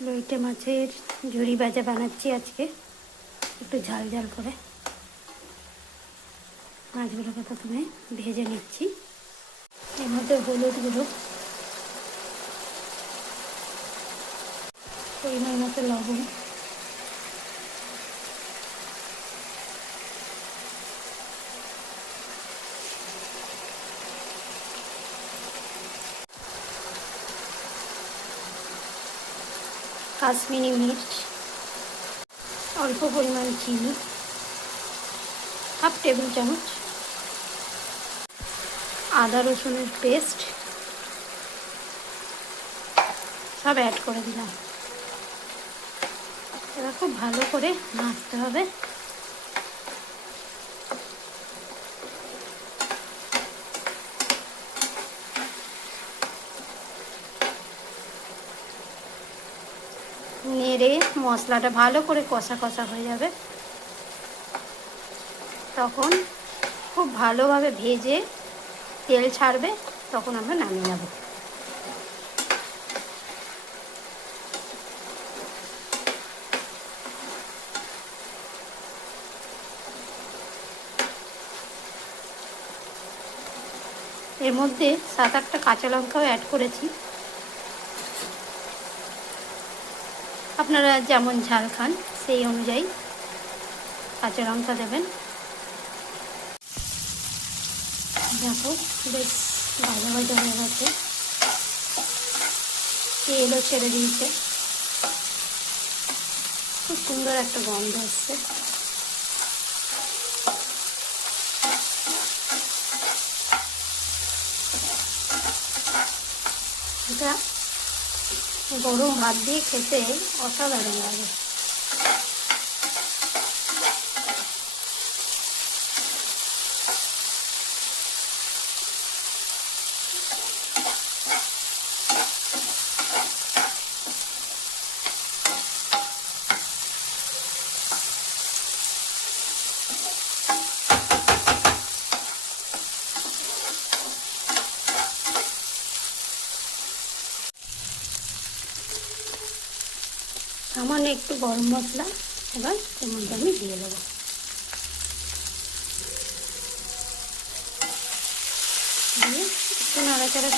লইটে মাছের ঝুরি ভাজা বানাচ্ছি আজকে, একটু ঝাল ঝাল করে। মাছগুলোকে প্রথমে ভেজে নিচ্ছি। এর মধ্যে হলুদ গুঁড়ো, পরিমাণ মতো লবণ, কাশ্মীরি মির্চ, অল্প পরিমাণ চিনি, হাফ টেবিল চামচ, আদা রসুনের পেস্ট সব অ্যাড করে দিলাম। এবার খুব ভালো করে নাড়তে হবে। নেড়ে মশলাটা ভালো করে কষা কষা হয়ে যাবে, তখন খুব ভালোভাবে ভেজে তেল ছাড়বে, তখন আমরা নামিয়ে নেব। এর মধ্যে 7-8টা কাঁচা লঙ্কাও অ্যাড করেছি। আপনারা যেমন ঝাল খান সেই অনুযায়ী কাঁচা লঙ্কা দেবেন। দেখো বেশ ভাজা ভাজা হয়ে গেছে, তেলও ছেড়ে দিয়েছে, খুব সুন্দর একটা গন্ধ আসছে। এটা গরম ভাত দিয়ে খেতে অসাধারণ লাগে। সামান্য একটু গরম মশলা এবার এর মধ্যে আমি দিয়ে দেবো। দিয়ে একটু নাড়াচাড়া